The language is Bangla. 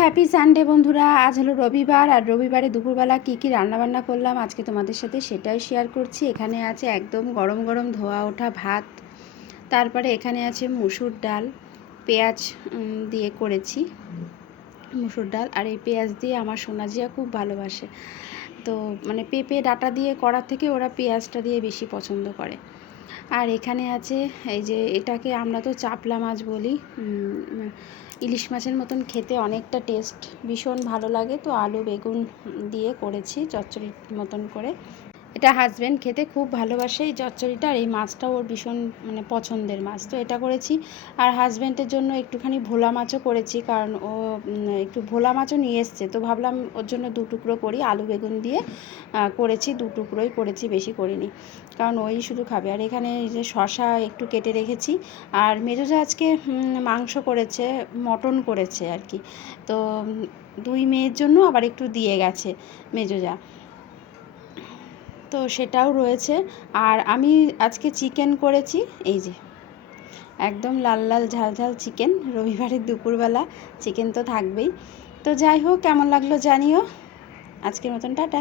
হ্যাপি সানডে বন্ধুরা। আজ হলো রবিবার, আর রবিবারে দুপুরবেলা কী কী রান্নাবান্না করলাম আজকে তোমাদের সাথে সেটাই শেয়ার করছি। এখানে আছে একদম গরম গরম ধোয়া ওঠা ভাত, তারপরে এখানে আছে মুসুর ডাল, পেঁয়াজ দিয়ে করেছি মুসুর ডাল। আর এই পেঁয়াজ দিয়ে আমার সোনাজিয়া খুব ভালোবাসে, তো মানে পেঁপে ডাঁটা দিয়ে করার থেকে ওরা পেঁয়াজটা দিয়ে বেশি পছন্দ করে। আর এখানে আছে এই যে, এটাকে আমরা তো চাপলা মাছ বলি, ইলিশ মাছের মতন খেতে, অনেকটা টেস্ট, ভীষণ ভালো লাগে। তো আলু বেগুন দিয়ে করেছি চচ্চড়ির মতন করে। এটা হাজব্যান্ড খেতে খুব ভালোবাসে এই চচ্চড়িটা, আর এই মাছটা ওর ভীষণ মানে পছন্দের মাছ, তো এটা করেছি। আর হাজব্যান্ডের জন্য একটুখানি ভোলা মাছও করেছি, কারণ ও একটু ভোলা মাছও নিয়ে এসছে, তো ভাবলাম ওর জন্য 2 টুকরো করি, আলু বেগুন দিয়ে করেছি, 2 টুকরোই করেছি, বেশি করিনি, কারণ ওই শুধু খাবে। আর এখানে যে শসা একটু কেটে রেখেছি। আর মেজোজা আজকে মাংস করেছে, মটন করেছে আর কি, তো 2 মেয়ের জন্য আবার একটু দিয়ে গেছে মেজোজা, তো সেটাও রয়েছে। আর আমি আজকে চিকেন করেছি, এই যে একদম লাল লাল ঝাল ঝাল চিকেন, রবিবারের দুপুরবেলা চিকেন তো থাকবেই। তো যাই হোক, কেমন লাগলো জানিও। আজকের মতন টাটা।